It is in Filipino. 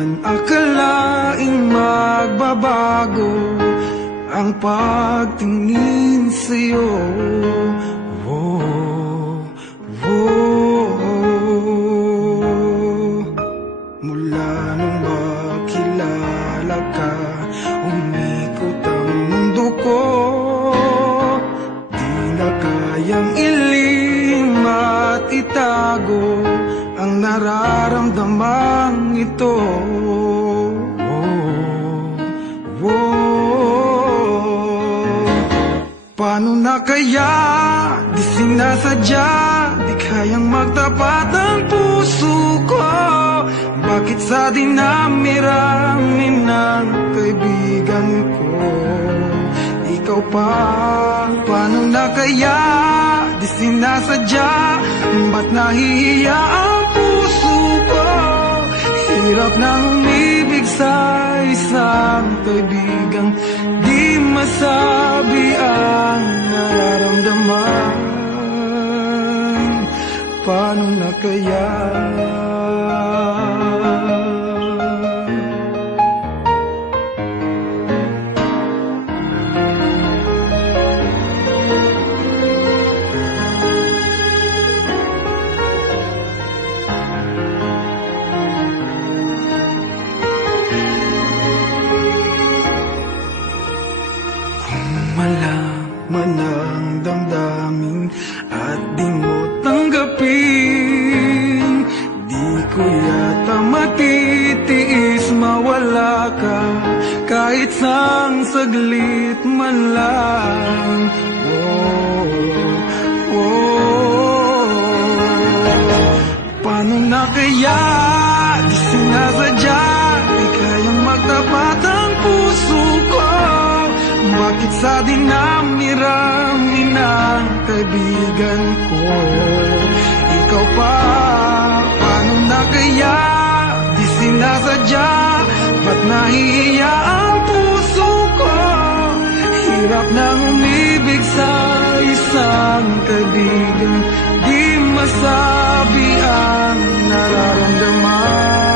naman akalaing magbabago ang pagtingin sa'yo. Oh, oh. Mula nung makilala ka, umikot ang mundo ko. Di na kayang ilim at itago ang nararamdamang ito. Paano na kaya, di sinasadya, di kayang magtapat ang puso ko. Bakit sa dinami-rami ng kaibigan ko, ikaw pa? Paano na kaya, di sinasadya, ba't nahihiya ang puso ko? Hirap na umibig sa isang kaibigang di masabi ang nararamdaman. Paano na kaya? Malaman ang damdamin at di mo tanggapin, di ko yata matitiis mawala ka kahit sang saglit man lang. Oh, oh. Paano na kaya, di sinasadya, di kayang magtapat ang puso ko. Bakit sa dinami-rami ng kaibigan ko, ikaw pa? Paano na kaya, di sinasadya, ba't nahihiya ang puso ko? Hirap nang umibig sa isang kaibigan, di masabi ang nararamdaman.